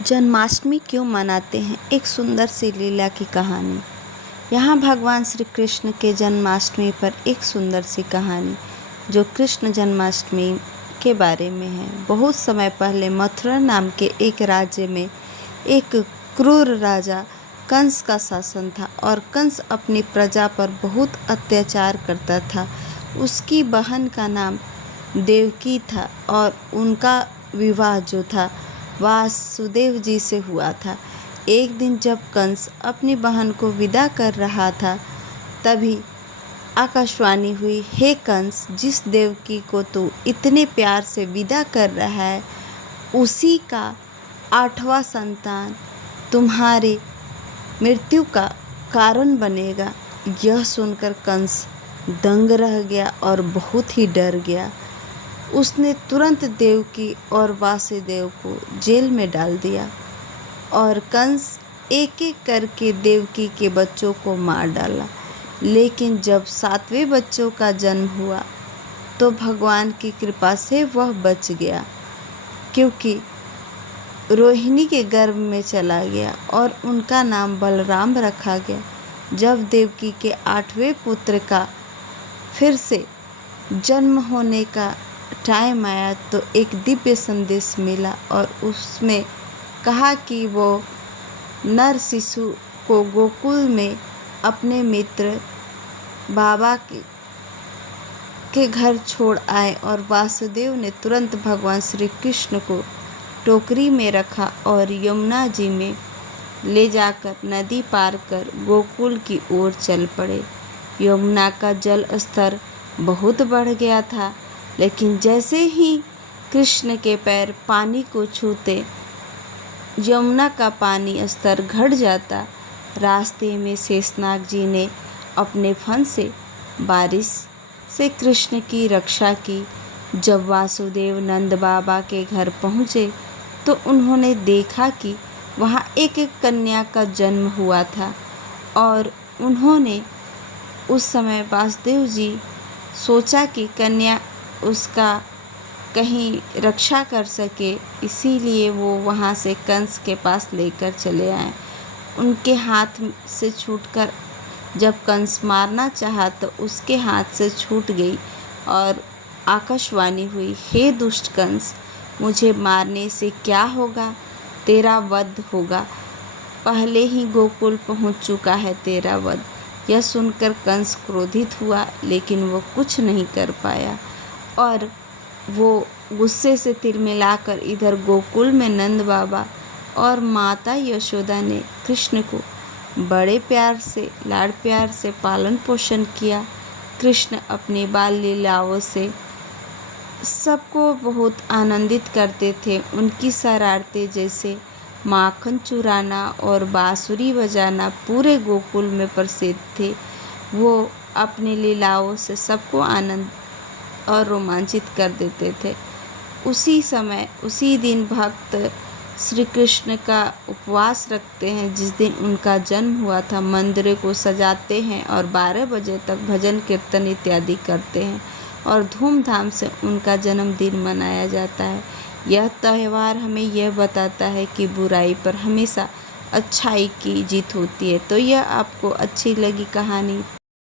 जन्माष्टमी क्यों मनाते हैं, एक सुंदर सी लीला की कहानी। यहाँ भगवान श्री कृष्ण के जन्माष्टमी पर एक सुंदर सी कहानी जो कृष्ण जन्माष्टमी के बारे में है। बहुत समय पहले मथुरा नाम के एक राज्य में एक क्रूर राजा कंस का शासन था और कंस अपनी प्रजा पर बहुत अत्याचार करता था। उसकी बहन का नाम देवकी था और उनका विवाह जो था वासुदेव जी से हुआ था। एक दिन जब कंस अपनी बहन को विदा कर रहा था तभी आकाशवाणी हुई, हे कंस, जिस देवकी को तू इतने प्यार से विदा कर रहा है उसी का 8वां संतान तुम्हारे मृत्यु का कारण बनेगा। यह सुनकर कंस दंग रह गया और बहुत ही डर गया। उसने तुरंत देवकी और वासुदेव को जेल में डाल दिया और कंस एक एक करके देवकी के बच्चों को मार डाला। लेकिन जब 7वें बच्चों का जन्म हुआ तो भगवान की कृपा से वह बच गया, क्योंकि रोहिणी के गर्भ में चला गया और उनका नाम बलराम रखा गया। जब देवकी के 8वें पुत्र का फिर से जन्म होने का टाइम आया तो एक दिव्य संदेश मिला और उसमें कहा कि वो नर शिशु को गोकुल में अपने मित्र बाबा के घर छोड़ आए। और वासुदेव ने तुरंत भगवान श्री कृष्ण को टोकरी में रखा और यमुना जी में ले जाकर नदी पार कर गोकुल की ओर चल पड़े। यमुना का जल स्तर बहुत बढ़ गया था, लेकिन जैसे ही कृष्ण के पैर पानी को छूते यमुना का पानी स्तर घट जाता। रास्ते में शेषनाग जी ने अपने फन से बारिश से कृष्ण की रक्षा की। जब वासुदेव नंद बाबा के घर पहुँचे तो उन्होंने देखा कि वहाँ एक कन्या का जन्म हुआ था और उन्होंने उस समय वासुदेव जी सोचा कि कन्या उसका कहीं रक्षा कर सके, इसीलिए वो वहाँ से कंस के पास लेकर चले आए। उनके हाथ से छूटकर जब कंस मारना चाहा तो उसके हाथ से छूट गई और आकाशवाणी हुई, हे दुष्ट कंस, मुझे मारने से क्या होगा, तेरा वध होगा। पहले ही गोकुल पहुँच चुका है तेरा वध। यह सुनकर कंस क्रोधित हुआ, लेकिन वो कुछ नहीं कर पाया और वो गुस्से से तिलमिलाकर इधर गोकुल में नंद बाबा और माता यशोदा ने कृष्ण को बड़े प्यार से लाड़ प्यार से पालन पोषण किया। कृष्ण अपनी बाल लीलाओं से सबको बहुत आनंदित करते थे। उनकी शरारतें जैसे माखन चुराना और बांसुरी बजाना पूरे गोकुल में प्रसिद्ध थे। वो अपनी लीलाओं से सबको आनंद और रोमांचित कर देते थे। उसी समय उसी दिन भक्त श्री कृष्ण का उपवास रखते हैं जिस दिन उनका जन्म हुआ था। मंदिरों को सजाते हैं और 12 बजे तक भजन कीर्तन इत्यादि करते हैं और धूमधाम से उनका जन्मदिन मनाया जाता है। यह त्यौहार हमें यह बताता है कि बुराई पर हमेशा अच्छाई की जीत होती है। तो यह आपको अच्छी लगी कहानी